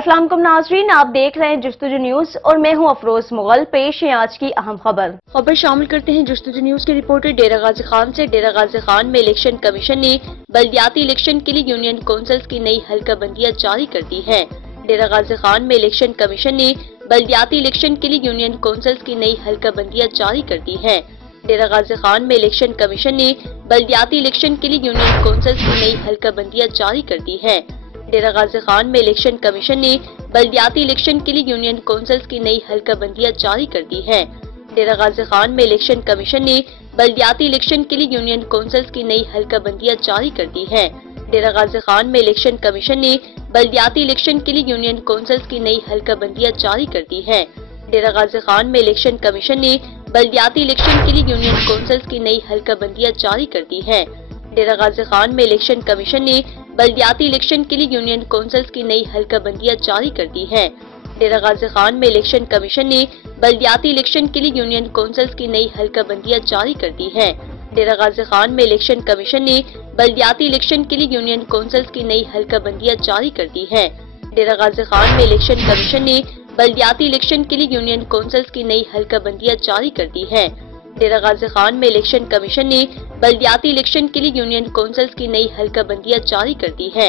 अस्सलाम वालेकुम नाज़रीन, आप देख रहे हैं जस्तुजू न्यूज और मैं हूं अफरोज मुगल। पेश है आज की अहम खबर शामिल करते हैं जस्तुजू न्यूज के रिपोर्टर डेरा गाजी खान से। डेरा गाजी खान में इलेक्शन कमीशन ने बल्दियाती इलेक्शन के लिए यूनियन काउंसिल्स की नई हल्का बंदियां जारी कर दी है। डेरा गाजी खान में इलेक्शन कमीशन ने बल्दियाती इलेक्शन के लिए यूनियन काउंसिल्स की नई हल्का बंदियां जारी कर दी है। डेरा गाजी खान में इलेक्शन कमीशन ने बल्दियाती इलेक्शन के लिए यूनियन काउंसिल्स की नई हल्का बंदियां जारी कर दी है। डेरा गाजी खान में इलेक्शन कमीशन ने बल्दियाती इलेक्शन के लिए यूनियन काउंसिल्स की नई हल्का बंदियां जारी कर दी है। डेरा गाजी खान में इलेक्शन कमीशन ने बल्दियाती इलेक्शन के लिए यूनियन काउंसिल्स की नई हल्का बंदियां जारी कर दी है। डेरा गाजी खान में इलेक्शन कमीशन ने बल्दियाती इलेक्शन के लिए यूनियन काउंसिल्स की नई हल्का बंदियां जारी कर दी है। डेरा गाजी खान में इलेक्शन कमीशन ने बल्दियाती इलेक्शन के लिए यूनियन काउंसिल्स की नई हल्का बंदियां जारी कर दी है। डेरा गाजी खान में इलेक्शन कमीशन ने बल्दियाती इलेक्शन के लिए यूनियन काउंसिल्स की नई हल्का बंदियां जारी कर दी है। डेरा गाजी खान में इलेक्शन कमीशन ने बल्दियाती इलेक्शन के लिए यूनियन काउंसिल्स की नई हल्का बंदियां जारी कर दी है। डेरा गाजी खान में इलेक्शन कमीशन ने बल्दियाती इलेक्शन के लिए यूनियन काउंसिल्स की नई हल्का बंदियां जारी कर दी है। डेरा गाजी खान में इलेक्शन कमीशन ने बल्दियाती इलेक्शन के लिए यूनियन काउंसिल्स की नई हल्का बंदियां जारी कर दी है। डेरा गाजी खान में इलेक्शन कमीशन ने बल्दियाती इलेक्शन के लिए यूनियन काउंसिल्स की नई हल्का बंदियां जारी कर दी है।